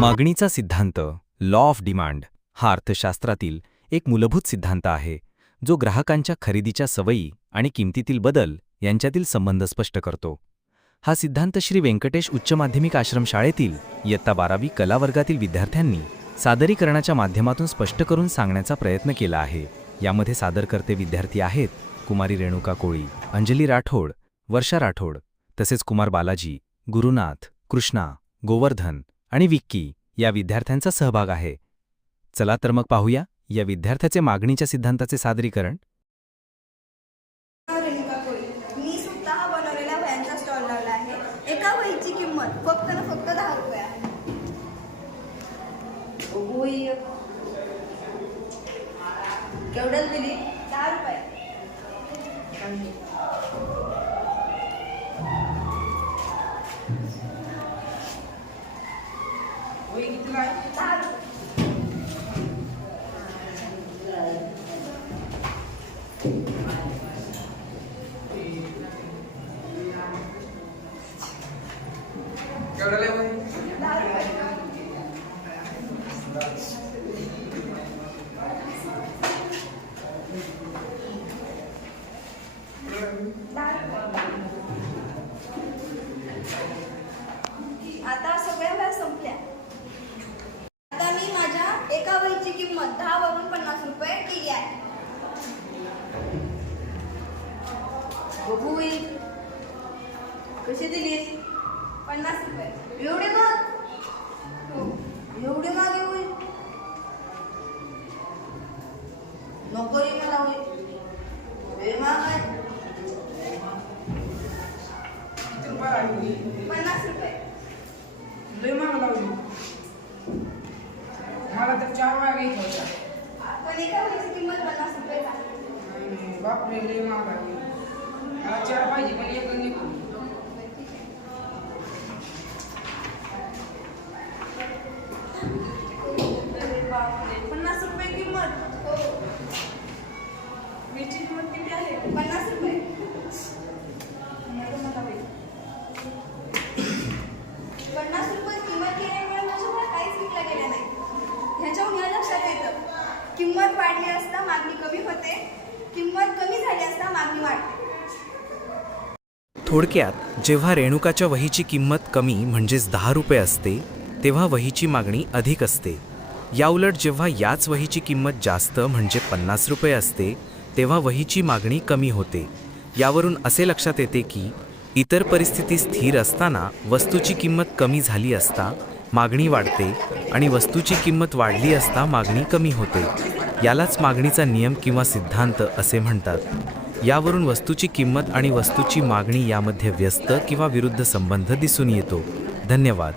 मागणीचा सिद्धांत law of demand हा अर्थशास्त्रातील एक मूलभूत सिद्धांत आहे जो ग्राहकांच्या खरेदीच्या सवयी आणि किमतीतील बदल यांच्यातील संबंध स्पष्ट करतो. हा सिद्धांत श्री व्यंकटेश उच्च माध्यमिक आश्रमशाळेतील इयत्ता 12वी कला वर्गातील विद्यार्थ्यांनी सादरीकरणाच्या माध्यमातून स्पष्ट करून सांगण्याचा प्रयत्न केला आहे. यामध्ये सादरकर्ते विद्यार्थी आहेत कुमारी रेणुका कोळी, अंजली राठोड, वर्षा राठोड, तसेच कुमार बालाजी, गुरुनाथ, कृष्णा, गोवर्धन आणि विक्की या विद्यार्थ्यांचा सहभाग आहे. चला तर मग पाहूया या विद्यार्थ्याचे मागणीच्या सिद्धांताचे सादरीकरण. मी स्वतः बनवलेल्या वह्यांचा स्टॉल लावला आहे. एका वहीची किंमत फक्त 10 रुपये आहे. केवढ्यात दिली? 10 रुपये. आता सगळ्या वह्या संपल्या. आता मी माझ्या एका वहीची किंमत 10 वरून 50 रुपये केली आहे. बघू कशी दिलीस? 50 रुपये. एवढे मग एवढे मागे होईल नको रे मला होईल. वेळ माग आहे 50 रुपये. लय महाग लावली. मला तर 4 वेळा घ्यायचा होता. पण एका वहीची किंमत 50 रुपये आहे. बापरे लय महाग आहे. मला 4 पाहिजे पण एक नको. बापरे 50 रुपये किंमत. हो. वीजची किंमत किती आहे? 50 रुपये. 50 रुपये किंमत केल्यामुळे माझ्याकडे काहीच विकला गेला नाही. ह्याच्याहून या लक्षात येतं किंमत वाढली असता मागणी कमी होते, किंमत कमी झाली असता मागणी वाढते. थोडक्यात जेव्हा रेणुकाच्या वहीची किंमत कमी म्हणजेच 10 रुपये असते तेव्हा वहीची मागणी अधिक असते. याउलट जेव्हा याच वहीची किंमत जास्त म्हणजे 50 रुपये असते तेव्हा वहीची मागणी कमी होते. यावरून असे लक्षात येते की इतर परिस्थिती स्थिर असताना वस्तूची किंमत कमी झाली असता मागणी वाढते आणि वस्तूची किंमत वाढली असता मागणी कमी होते. यालाच मागणीचा नियम किंवा सिद्धांत असे म्हणतात. यावरून वस्तूची किंमत आणि वस्तूची मागणी यामध्ये व्यस्त किंवा विरुद्ध संबंध दिसून येतो. धन्यवाद.